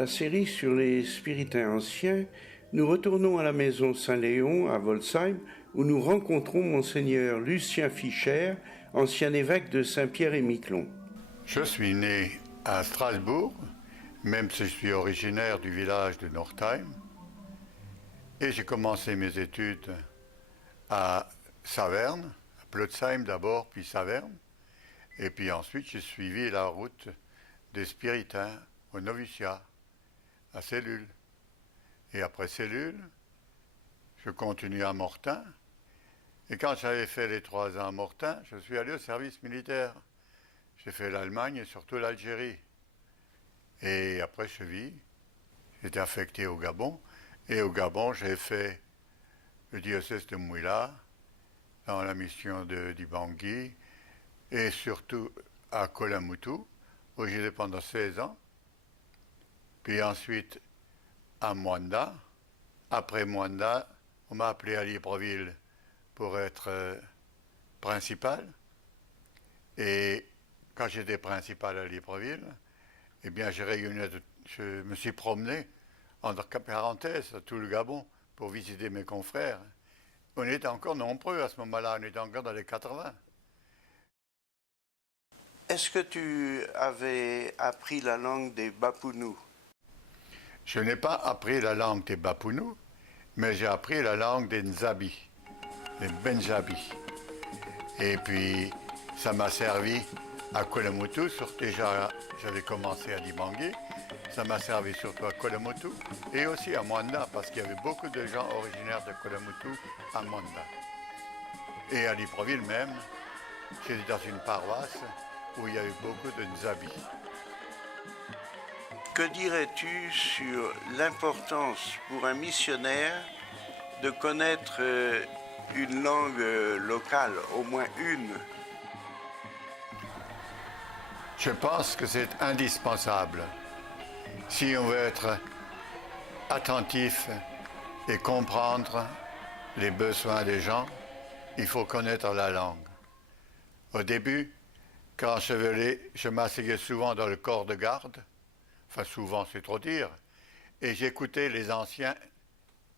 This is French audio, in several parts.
la série sur les spiritains anciens, nous retournons à la maison Saint-Léon à Volsheim où nous rencontrons Monseigneur Lucien Fischer, ancien évêque de Saint-Pierre-et-Miquelon. Je suis né à Strasbourg, même si je suis originaire du village de Northeim. Et j'ai commencé mes études à Saverne, à Plotzheim d'abord, puis Saverne. Et puis ensuite, j'ai suivi la route des spiritains au noviciat, à Cellule. Et après Cellule, je continue à Mortain. Et quand j'avais fait les 3 ans à Mortain, je suis allé au service militaire. J'ai fait l'Allemagne et surtout l'Algérie. Et après Cheville, j'étais affecté au Gabon. Et au Gabon, j'ai fait le diocèse de Mouila, dans la mission d'Ibangui, et surtout à Kolamutu, où j'étais pendant 16 ans. Puis ensuite à Mwanda. Après Mwanda, on m'a appelé à Libreville pour être principal. Et quand j'étais principal à Libreville, eh bien, je me suis promené, entre parenthèses, à tout le Gabon, pour visiter mes confrères. On était encore nombreux à ce moment-là, on était encore dans les 80. Est-ce que tu avais appris la langue des Bapounous? Je n'ai pas appris la langue des Bapounous, mais j'ai appris la langue des Nzabi, des Benjabi. Et puis, ça m'a servi à Kolamutu, déjà j'avais commencé à Dibangui, ça m'a servi surtout à Kolamutu et aussi à Mwanda, parce qu'il y avait beaucoup de gens originaires de Kolamutu à Mwanda. Et à Libreville même, j'étais dans une paroisse où il y avait beaucoup de Nzabi. Que dirais-tu sur l'importance pour un missionnaire de connaître une langue locale, au moins une? Je pense que c'est indispensable. Si on veut être attentif et comprendre les besoins des gens, il faut connaître la langue. Au début, quand je venais, je m'asseyais souvent dans le corps de garde, enfin souvent c'est trop dire, et j'écoutais les anciens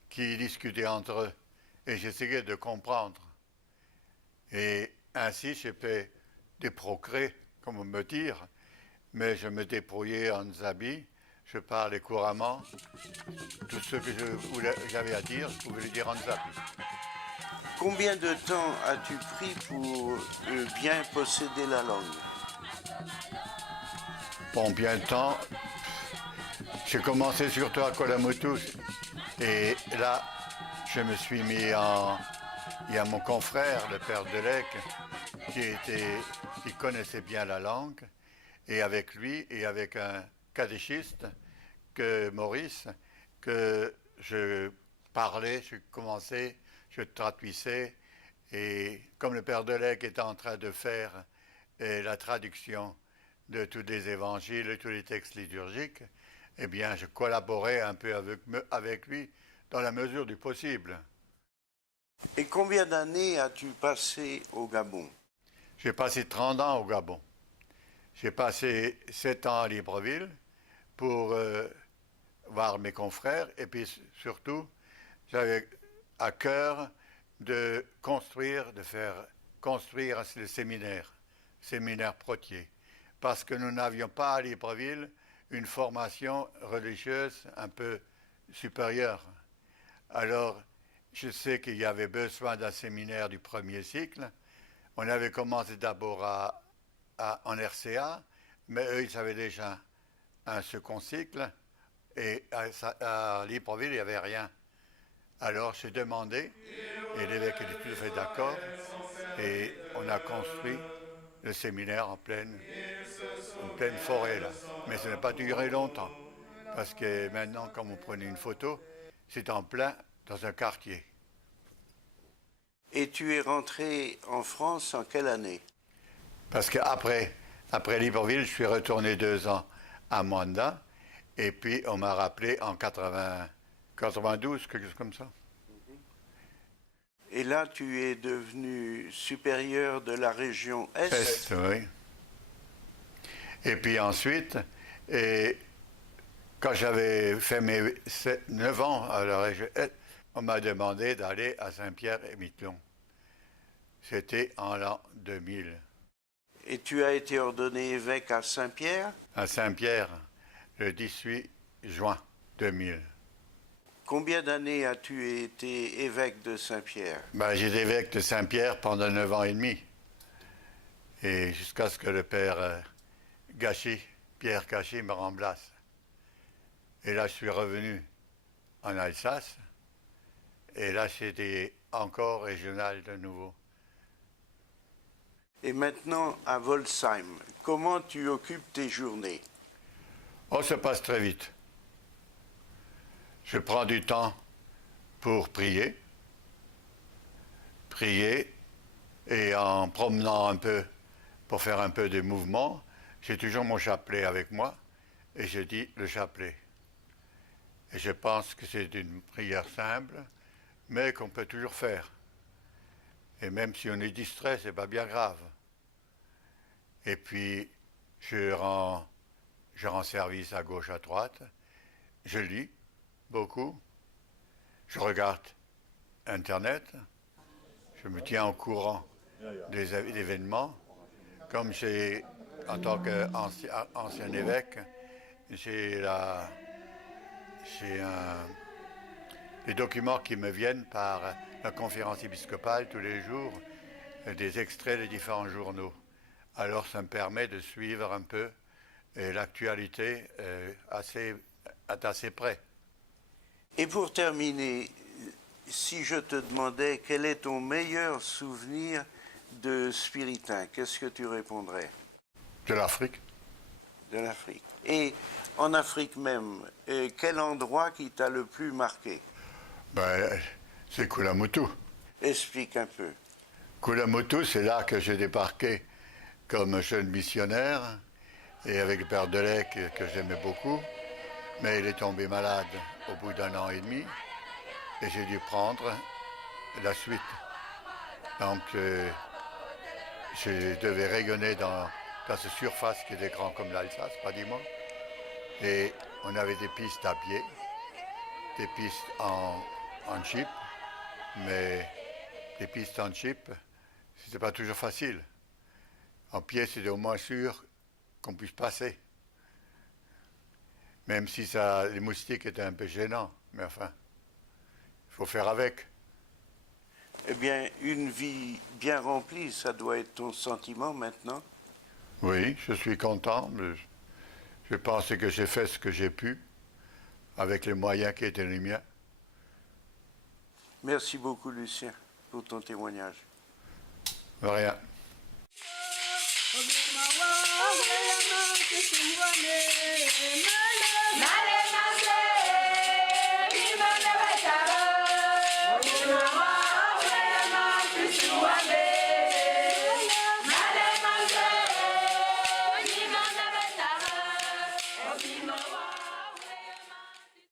qui discutaient entre eux, et j'essayais de comprendre. Et ainsi j'ai fait des progrès, comme on me dit, mais je me débrouillais en Nzabi, je parlais couramment, tout ce que j'avais à dire, je pouvais le dire en Nzabi. Combien de temps as-tu pris pour bien posséder la langue? Combien de temps? J'ai commencé surtout à Kolamutu, et là, je me suis mis Il y a mon confrère, le père Delec, qui connaissait bien la langue, et avec lui et avec un catéchiste, Maurice, que je parlais, je traduisais, et comme le père Delec était en train de faire la traduction de tous les évangiles et tous les textes liturgiques, eh bien, je collaborais un peu avec lui dans la mesure du possible. Et combien d'années as-tu passé au Gabon? J'ai passé 30 ans au Gabon. J'ai passé 7 ans à Libreville pour voir mes confrères et puis surtout, j'avais à cœur de faire construire le séminaire Protier, parce que nous n'avions pas à Libreville une formation religieuse un peu supérieure. Alors, je sais qu'il y avait besoin d'un séminaire du premier cycle. On avait commencé d'abord en RCA, mais eux, ils avaient déjà un second cycle, et à Libreville, il n'y avait rien. Alors, j'ai demandé, et l'évêque était tout à fait d'accord, et on a construit le séminaire en pleine forêt, là. Mais ça n'a pas duré longtemps, parce que maintenant, quand vous prenez une photo, c'est en plein dans un quartier. Et tu es rentré en France en quelle année? Parce qu'après Libreville, je suis retourné 2 ans à Mwanda, et puis on m'a rappelé en 92, quelque chose comme ça. Et là, tu es devenu supérieur de la région Est. Oui. Et puis ensuite, Quand j'avais fait mes 9 ans, alors on m'a demandé d'aller à Saint-Pierre-et-Miquelon. C'était en l'an 2000. Et tu as été ordonné évêque à Saint-Pierre? À Saint-Pierre, le 18 juin 2000. Combien d'années as-tu été évêque de Saint-Pierre? J'étais évêque de Saint-Pierre pendant 9 ans et demi. Et jusqu'à ce que le père Pierre Gachy me remplace. Et là, je suis revenu en Alsace. Et là, j'étais encore régional de nouveau. Et maintenant, à Volsheim, comment tu occupes tes journées? Oh, ça passe très vite. Je prends du temps pour prier. Et en promenant un peu, pour faire un peu de mouvement, j'ai toujours mon chapelet avec moi et je dis le chapelet. Et je pense que c'est une prière simple, mais qu'on peut toujours faire. Et même si on est distrait, c'est pas bien grave. Et puis, je rends service à gauche, à droite. Je lis beaucoup. Je regarde Internet. Je me tiens au courant des événements. Comme en tant qu'ancien évêque, j'ai les documents qui me viennent par la conférence épiscopale tous les jours, des extraits des différents journaux. Alors ça me permet de suivre un peu l'actualité assez près. Et pour terminer, si je te demandais quel est ton meilleur souvenir de spiritain, qu'est-ce que tu répondrais? De l'Afrique. De l'Afrique. Et en Afrique même, quel endroit qui t'a le plus marqué? C'est Koulamoutou. Explique un peu. Koulamoutou, c'est là que j'ai débarqué comme jeune missionnaire, et avec le père Delay que j'aimais beaucoup. Mais il est tombé malade au bout d'un an et demi, et j'ai dû prendre la suite. Donc, je devais rayonner dans cette surface qui était grande comme l'Alsace, pratiquement. Et on avait des pistes à pied, des pistes en jeep, mais les pistes en jeep, c'était pas toujours facile. En pied, c'était au moins sûr qu'on puisse passer. Même si les moustiques étaient un peu gênants, mais enfin, il faut faire avec. Eh bien, une vie bien remplie, ça doit être ton sentiment maintenant? Oui, je suis content. Je pense que j'ai fait ce que j'ai pu, avec les moyens qui étaient les miens. Merci beaucoup, Lucien, pour ton témoignage. Rien. Mawa,